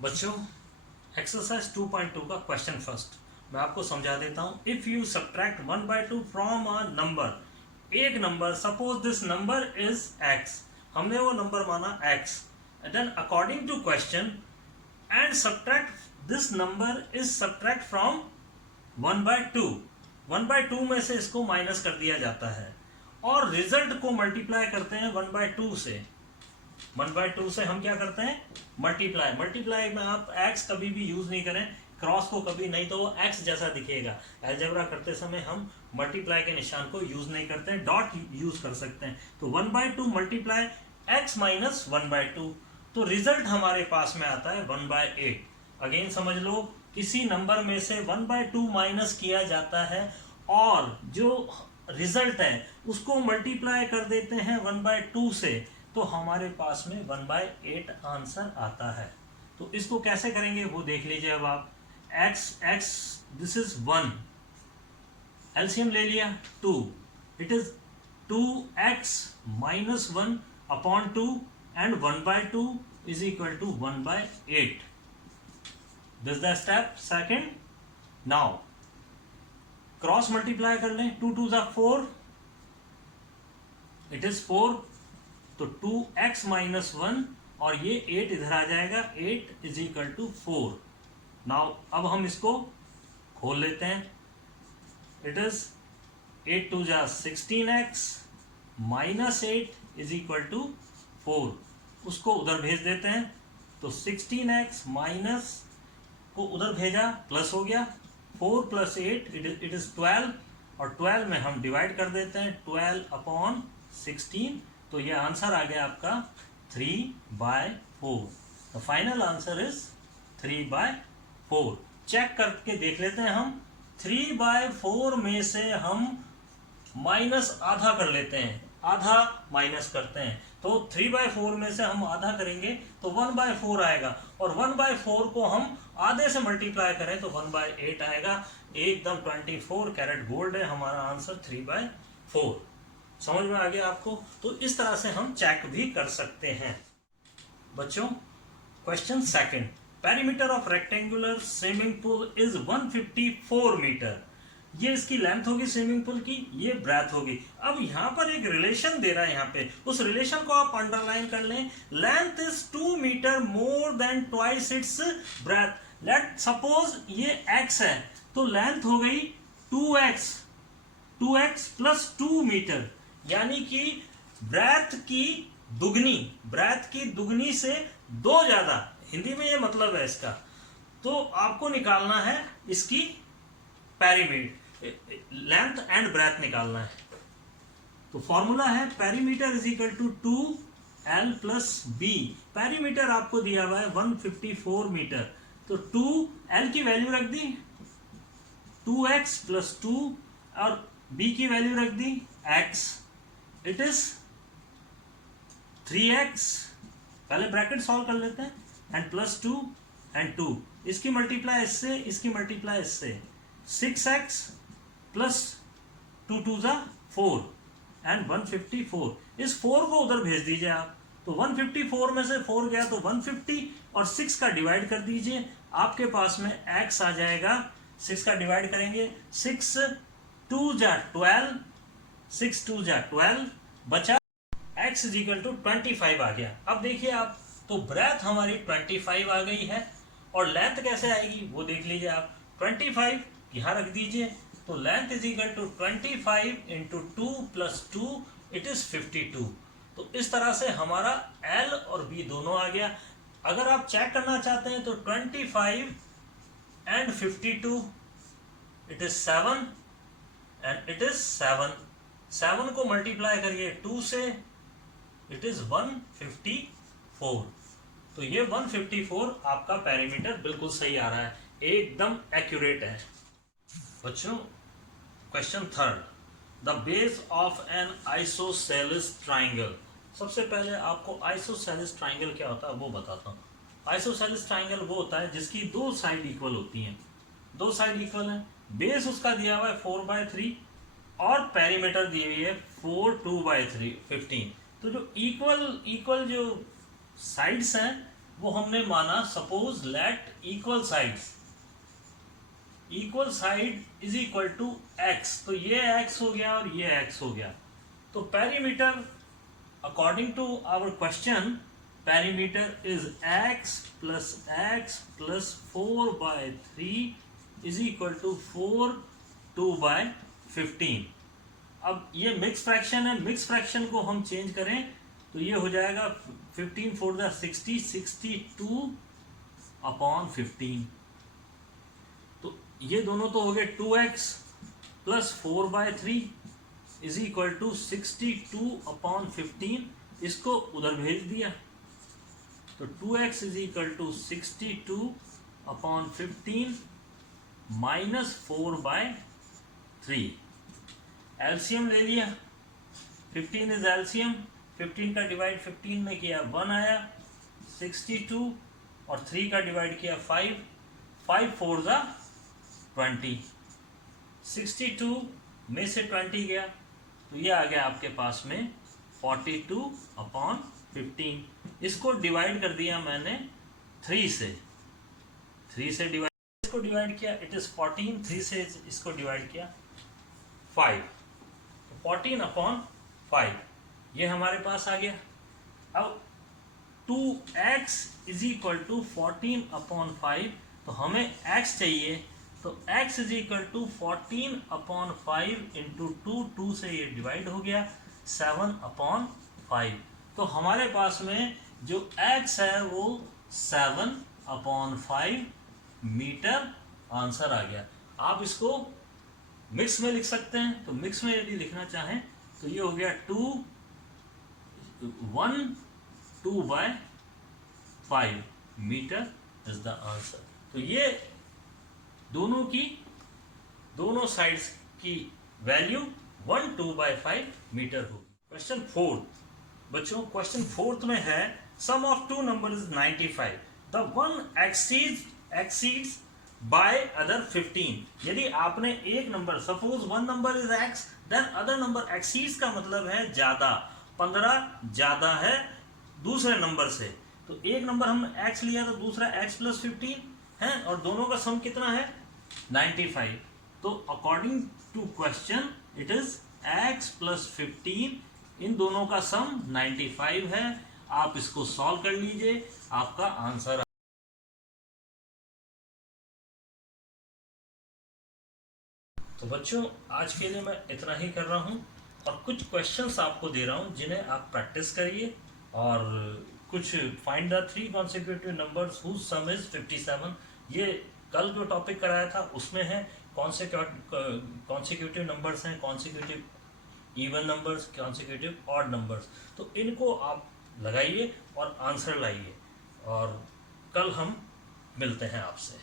बच्चों, एक्सरसाइज 2.2 का question first मैं आपको समझा देता हूँ। If you subtract 1/2 from a number, एक number, suppose this number is x, हमने वो नंबर माना x, then according to question and subtract this number is subtract from 1/2। 1/2 में से इसको माइनस कर दिया जाता है और रिजल्ट को मल्टीप्लाई करते हैं 1/2 से। 1/2 से हम क्या करते हैं? मल्टीप्लाई। मल्टीप्लाई में आप x कभी भी यूज नहीं करें, क्रॉस को कभी नहीं, तो वो x जैसा दिखेगा। अलजेब्रा करते समय हम मल्टीप्लाई के निशान को यूज नहीं करते हैं, डॉट यूज कर सकते हैं। तो 1/2 मल्टीप्लाई x माइनस 1/2, तो रिजल्ट हमारे पास में आता है 1/8। अगेन समझ लो, किसी नंबर में से 1/2 माइनस किया जाता है और जो रिजल्ट है उसको मल्टीप्लाई कर देते हैं 1/2 से, तो हमारे पास में 1/8 आंसर आता है। तो इसको कैसे करेंगे वो देख लीजिए। अब आप x दिस इज 1, एलसीएम ले लिया 2, it is 2x minus 1 upon 2 and 1/2 is equal to 1/8। This the step second. Now cross multiply कर लें, 2 2 ज़ा 4, इट इज 4, तो 2x माइनस 1 और ये 8 इधर आ जाएगा, 8 इज इक्वल टू 4। नाउ अब हम इसको खोल लेते हैं, इट इज 8 2 जा 16x minus 8 is equal to 4। उसको उधर भेज देते हैं, तो 16x माइनस को उधर भेजा, प्लस हो गया, 4 प्लस 8 इट इज 12, और 12 में हम डिवाइड कर देते हैं 12 अपॉन 16, तो ये आंसर आ गया आपका 3/4। The final answer is 3/4। Check करके देख लेते हैं हम, 3/4 में से हम माइनस आधा कर लेते हैं, आधा माइनस करते हैं, तो 3/4 में से हम आधा करेंगे तो 1/4 आएगा, और 1/4 को हम आधे से मल्टीप्लाई करें तो 1/8 आएगा। एकदम 24 कैरेट गोल्ड है हमारा आंसर, 3/4। समझ में आ गया आपको? तो इस तरह से हम चेक भी कर सकते हैं। बच्चों, question second, perimeter of rectangular swimming pool is 154 metre. ये इसकी लेंथ होगी स्विमिंग पूल की, ये ब्रेथ होगी। अब यहाँ पर एक रिलेशन दे रहा है, यहाँ पे उस रिलेशन को आप अंडरलाइन कर लें। Length is 2 metre more than twice its breadth. Let suppose ये x है, तो लेंथ हो गई 2x प्लस 2 मीटर, यानी कि ब्रेथ की दुगनी से 2 ज्यादा, हिंदी में ये मतलब है इसका। तो आपको निकालना है इसकी पेरीमीटर, लेंथ एंड ब्रेथ निकालना है। तो फॉर्मूला है perimeter is equal to 2l plus B. Perimeter आपको दिया हुआ है 154 मीटर, तो 2l की वैल्यू रख दी 2x प्लस 2 और b की वैल्यू रख दी x, इट इज 3x। पहले ब्रैकेट सॉल्व कर लेते हैं, एंड प्लस 2 एंड 2, इसकी मल्टीप्लाई इससे, इसकी मल्टीप्लाई इससे, 6x प्लस 2 2 जा 4 एंड 154। इस 4 को उधर भेज दीजिए आप, तो 154 में से 4 गया तो 150, और 6 का डिवाइड कर दीजिए, आपके पास में x आ जाएगा। 6 का डिवाइड करेंगे, 6 2 जा 12, 6 2 जा 12, बचा x इज इक्वल टू 25 आ गया। अब देखिए आप, तो ब्रेथ हमारी 25 आ गई है, और लेंथ कैसे आएगी वो देख लीजिए आप। 25 यहाँ रख दीजिए, तो length is equal to 25 into 2 plus 2, it is 52। तो इस तरह से हमारा L और B दोनों आ गया। अगर आप चेक करना चाहते हैं तो 25 and 52, it is 7 and it is 7। 7 को मल्टीप्लाई करिए 2 से, इट इज 154। तो ये 154 आपका पेरीमीटर बिल्कुल सही आ रहा है, एकदम एक्यूरेट है। बच्चों, question third, the base of N isosceles triangle. सबसे पहले आपको आइसोसेलेस ट्राइंगल क्या होता है वो बताता हूँ। आइसोसेलेस ट्राइंगल वो होता है जिसकी 2 साइड इक्वल होती हैं, 2 साइड इक्वल है, बेस उसका दिया हुआ है 4/3 और पेरीमीटर दी हुई है 4 2/3 15। तो जो इक्वल जो साइड्स हैं वो हमने माना suppose let equal side is equal to x, तो ये x हो गया और ये x हो गया। तो perimeter according to our question, perimeter is x plus 4/3 is equal to 4 2/15। अब ये मिक्स फ्रैक्शन है, मिक्स फ्रैक्शन को हम चेंज करें तो ये हो जाएगा 15 4 60, 62/15। तो ये दोनों तो हो गए 2x plus 4/3 is equal to 62/15। इसको उधर भेज दिया तो 2x is equal to 62/15 minus 4/3। LCM ले लिया, 15 इज एलसीएम, 15 का डिवाइड 15 में किया 1 आया, 62 और 3 का डिवाइड किया 5, 5 4 20, 62 में से 20 गया तो ये आ गया आपके पास में 42/15। इसको डिवाइड कर दिया मैंने 3 से डिवाइड, इसको डिवाइड किया इट इज 14, 3 से इसको डिवाइड किया 5, 14/5 ये हमारे पास आ गया। अब 2x इज इक्वल टू 14/5, तो हमें x चाहिए, तो x is equal to 14/5 into 2 से ये डिवाइड हो गया 7/5। तो हमारे पास में जो x है वो 7/5 मीटर आंसर आ गया। आप इसको मिक्स में लिख सकते हैं, तो मिक्स में यदि लिखना चाहें तो ये हो गया 2/5 मीटर इज द आंसर। तो ये दोनों साइड्स की वैल्यू 1/2/5 मीटर होगी। क्वेश्चन 4 बच्चों, क्वेश्चन 4 में है sum of two number is 95, the one exceeds by other 15। यदि आपने एक number, suppose one number is x, then other number exceeds का मतलब है ज्यादा, 15 ज्यादा है दूसरे नंबर से। तो एक नंबर हमने x लिया तो दूसरा x प्लस 15 है और दोनों का सम कितना है 95। तो according to question it is x plus 15, इन दोनों का सम 95 है। आप इसको सॉल्व कर लीजिए, आपका आंसर। तो बच्चों आज के लिए मैं इतना ही कर रहा हूं और कुछ क्वेश्चंस आपको दे रहा हूं जिन्हें आप प्रैक्टिस करिए, और कुछ find the 3 consecutive numbers whose sum is 57। ये कल जो टॉपिक कराया था उसमें है कॉन्सेक्यूटिव नंबर्स हैं, consecutive even numbers, consecutive odd numbers. तो इनको आप लगाइए और आंसर लाइए, और कल हम मिलते हैं आपसे।